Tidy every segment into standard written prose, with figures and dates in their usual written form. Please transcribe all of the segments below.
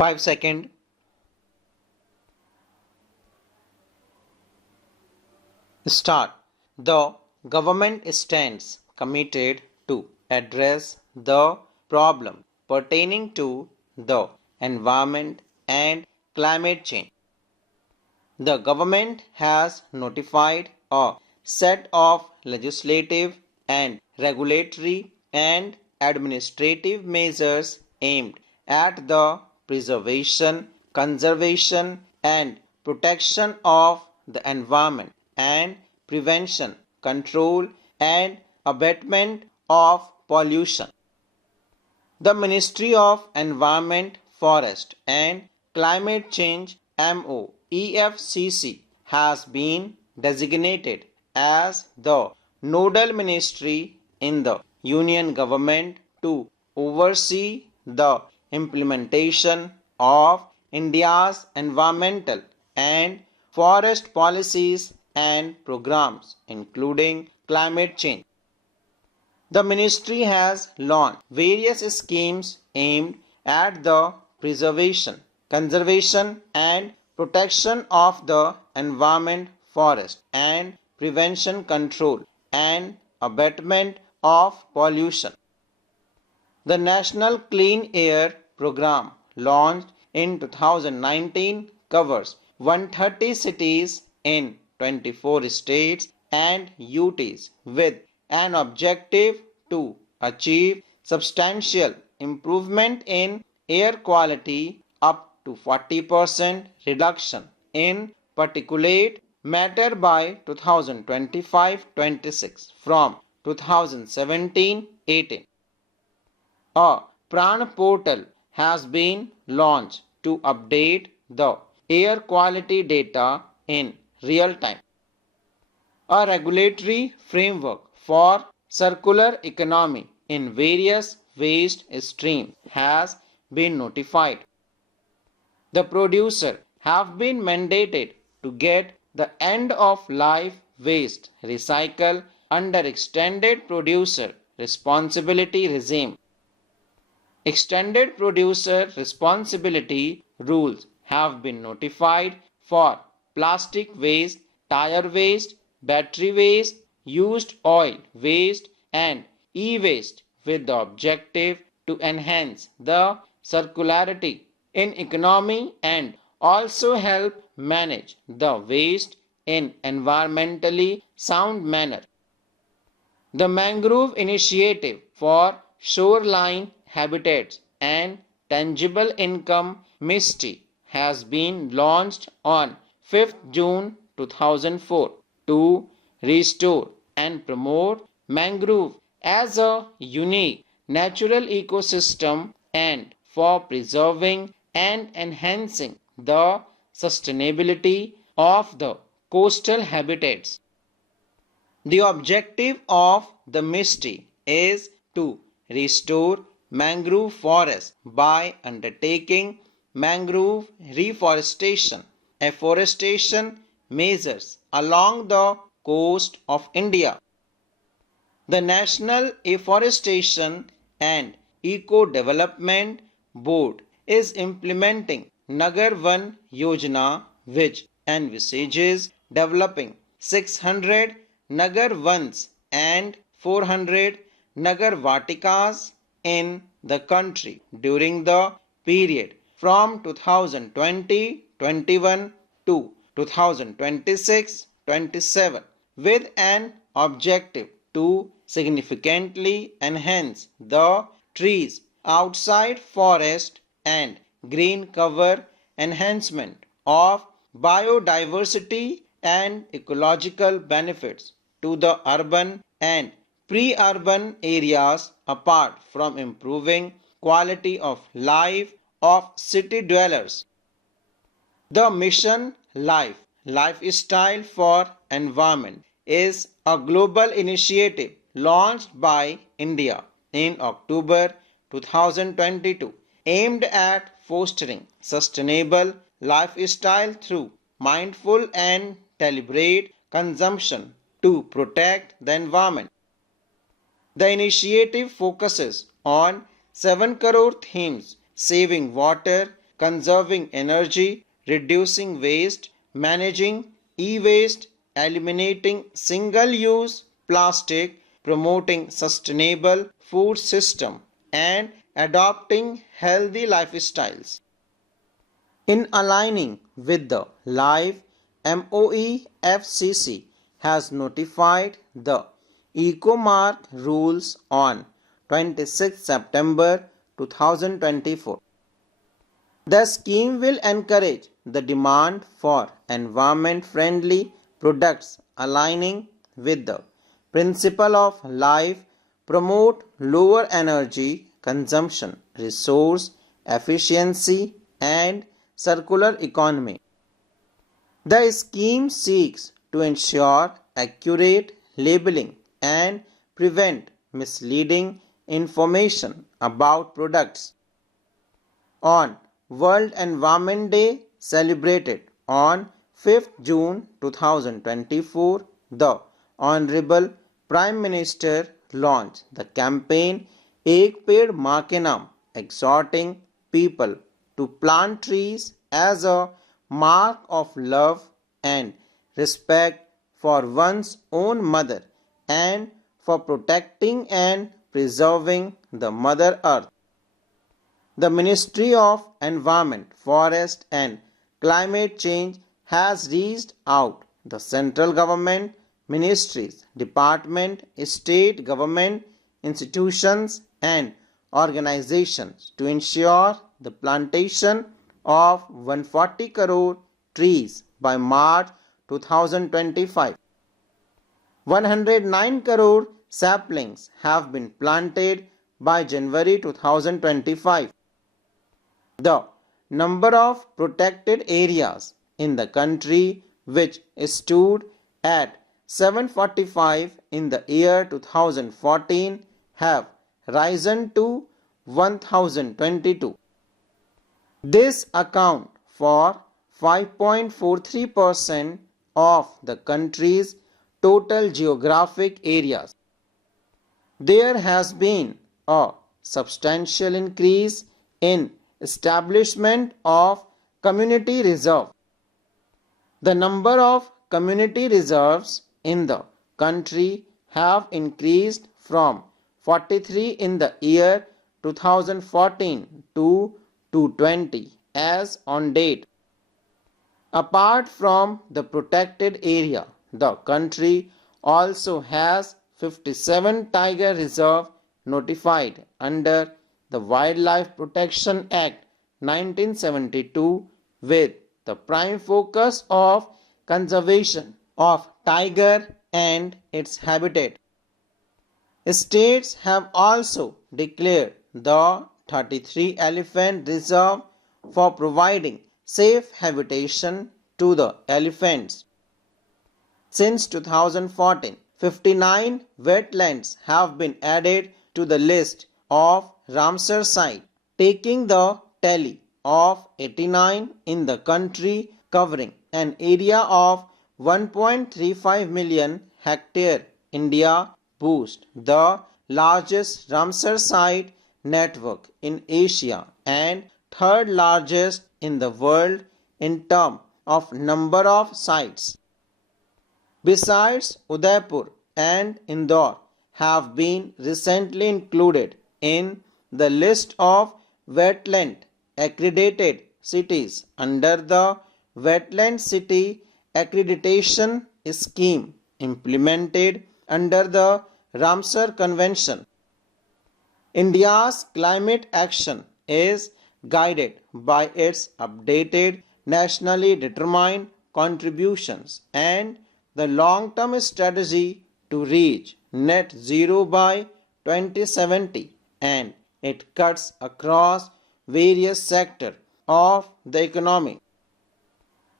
5 seconds. Start. The government stands committed to address the problem pertaining to the environment and climate change. The government has notified a set of legislative and regulatory and administrative measures aimed at the preservation, conservation, and protection of the environment and prevention, control, and abatement of pollution. The Ministry of Environment, Forest and Climate Change (MOEFCC) has been designated as the nodal ministry in the Union government to oversee the implementation of India's environmental and forest policies and programs, including climate change. The ministry has launched various schemes aimed at the preservation, conservation, and protection of the environment, forest, and prevention, control, and abatement of pollution. The National Clean Air Program, launched in 2019, covers 130 cities in 24 states and UTs with an objective to achieve substantial improvement in air quality up to 40% reduction in particulate matter by 2025-26 from 2017-18. A Pran portal has been launched to update the air quality data in real time. A regulatory framework for circular economy in various waste streams has been notified. The producer have been mandated to get the end of life waste recycled under extended producer responsibility regime. Extended producer responsibility rules have been notified for plastic waste, tire waste, battery waste, used oil waste, and e-waste with the objective to enhance the circularity in economy and also help manage the waste in environmentally sound manner. The Mangrove Initiative for Shoreline Habitats and Tangible Income (MISTI) has been launched on 5th June 2004 to restore and promote mangrove as a unique natural ecosystem and for preserving and enhancing the sustainability of the coastal habitats. The objective of the MISTI is to restore mangrove forests by undertaking mangrove reforestation, afforestation measures along the coast of India. The National Afforestation and Eco-Development Board is implementing Nagar Van Yojana, which envisages developing 600 Nagar Vans and 400 Nagar Vatikas in the country during the period from 2020-21 to 2026-27 with an objective to significantly enhance the trees outside forest and green cover, enhancement of biodiversity and ecological benefits to the urban and pre-urban areas apart from improving quality of life of city dwellers. The mission Life, Lifestyle for Environment is a global initiative launched by India in October 2022 aimed at fostering sustainable lifestyle through mindful and deliberate consumption to protect the environment. The initiative focuses on 7 crore themes: saving water, conserving energy, reducing waste, managing e-waste, eliminating single-use plastic, promoting sustainable food system, and adopting healthy lifestyles. In aligning with the live, MOE has notified the Ecomark rules on 26 September 2024. The scheme will encourage the demand for environment-friendly products aligning with the principle of life, promote lower energy consumption, resource efficiency, and circular economy. The scheme seeks to ensure accurate labeling and prevent misleading information about products. On World Environment Day celebrated on 5th June 2024, the Honorable Prime Minister launched the campaign Ek Ped Maa Ke Naam, exhorting people to plant trees as a mark of love and respect for one's own mother and for protecting and preserving the Mother Earth. The Ministry of Environment, Forest and Climate Change has reached out the central government, ministries, department, state government, institutions and organizations to ensure the plantation of 140 crore trees by March 2025. 109 crore saplings have been planted by January 2025. The number of protected areas in the country, which stood at 745 in the year 2014, have risen to 1022. This accounts for 5.43% of the country's total geographic areas. There has been a substantial increase in establishment of community reserve. The number of community reserves in the country have increased from 43 in the year 2014 to 220 as on date. Apart from the protected area, the country also has 57 tiger reserves notified under the Wildlife Protection Act 1972 with the prime focus of conservation of tiger and its habitat. States have also declared the 33 elephant reserve for providing safe habitation to the elephants. Since 2014, 59 wetlands have been added to the list of Ramsar sites, taking the tally of 89 in the country, covering an area of 1.35 million hectare. India boasts the largest Ramsar site network in Asia and third largest in the world in terms of number of sites. Besides, Udaipur and Indore have been recently included in the list of wetland accredited cities under the Wetland City Accreditation Scheme implemented under the Ramsar Convention. India's climate action is guided by its updated nationally determined contributions and the long-term strategy to reach net zero by 2070, and it cuts across various sectors of the economy.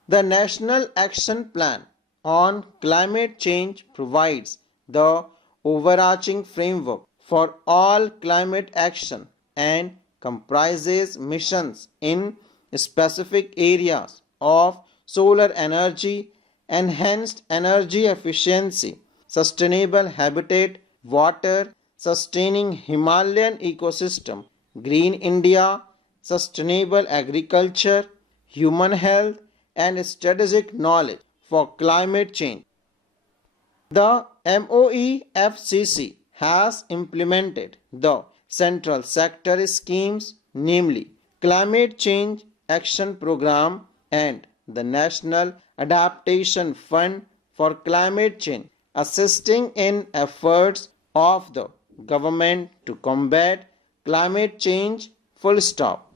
The National Action Plan on Climate Change provides the overarching framework for all climate action and comprises missions in specific areas of solar energy, enhanced energy efficiency, sustainable habitat, water, sustaining Himalayan ecosystem, Green India, sustainable agriculture, human health, and strategic knowledge for climate change. The MOEFCC has implemented the central sector schemes, namely Climate Change Action Program and the National Adaptation Fund for Climate Change, assisting in efforts of the government to combat climate change. Full stop.